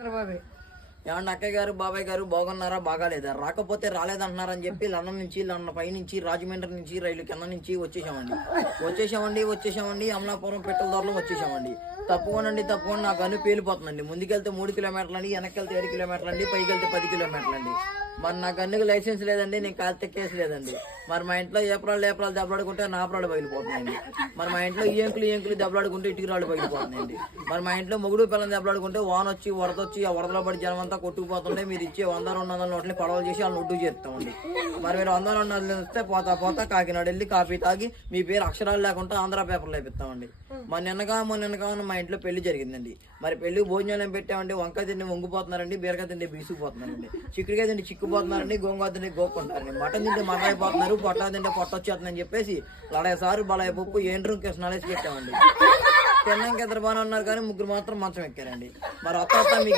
ఏమన్నా అక్కయ్య గారు బాబాయ్ గారు బాగున్నారా బాగాలేదా రాకపోతే రాలేదంటున్నారని చెప్పి లండన్ నుంచి పైనుంచి రాజమండ్రి నుంచి రైలు కింద నుంచి వచ్చేసామండి అమలాపురం పెట్రోల్ ధరలో వచ్చేసామండి. తప్పకుండా నాకు అన్ని పేలిపోతుందండి. ముందుకెళ్తే 3 కిలోమీటర్లు అండి, వెనక్కి 7 కిలోమీటర్లు అండి, పైకి వెళ్తే 10 కిలోమీటర్లు అండి. మరి నాకు అన్నికి లైసెన్స్ లేదండి, నేను కాలితే కేసు లేదండి. మరి మా ఇంట్లో ఏప్రాలు దెబ్బలాడుకుంటే నాపరాలు పగిలిపోతున్నాయండి. మరి మా ఇంట్లో ఏంకులు దెబ్బలాడుకుంటే ఇటుకురాళ్ళు పగిలిపోతున్నాయండి. మరి మా ఇంట్లో మొగుడు పిల్లలు దెబ్బలాడుకుంటే వాన వచ్చి వరదొచ్చి ఆ వరదలో పడి జనం అంతా కొట్టుకుపోతుంటే మీరు ఇచ్చే 100-200 నోట్లని పడవలు చేసి వాళ్ళని ఒడ్డు చేస్తామండి. మరి మీరు 100-200 ఇస్తే పోతా కాకినాడ వెళ్ళి కాఫీ తాగి మీ పేరు అక్షరాలు లేకుండా ఆంధ్ర పేపర్లు వేపిస్తామండి. మొన్న మా ఇంట్లో పెళ్లి జరిగిందండి. మరి పెళ్లి భోజనాలు పెట్టామండి. వంకాయ తిండి వంగిపోతున్నారండి, బీరకాయ తిండి బీసుకుపోతున్నారండి, చిక్కుడుకాయ తిండి చిక్కుపోతున్నారండి, గోంగూర తిండి గోక్కుంటారండి, మటన్ తింటే మర్రైపోతున్నారు, పొట్ట తింటే పొట్ట వచ్చేస్తుందని చెప్పేసి లడాయిసారు బలాయి పప్పు ఏండ్రు కృష్ణాలేసి పెట్టామండి. తిన్నాక ఇద్దరు బాగానే ఉన్నారు కానీ 3 మాత్రం మంచం ఎక్కారండి. మరి అత్త మీకు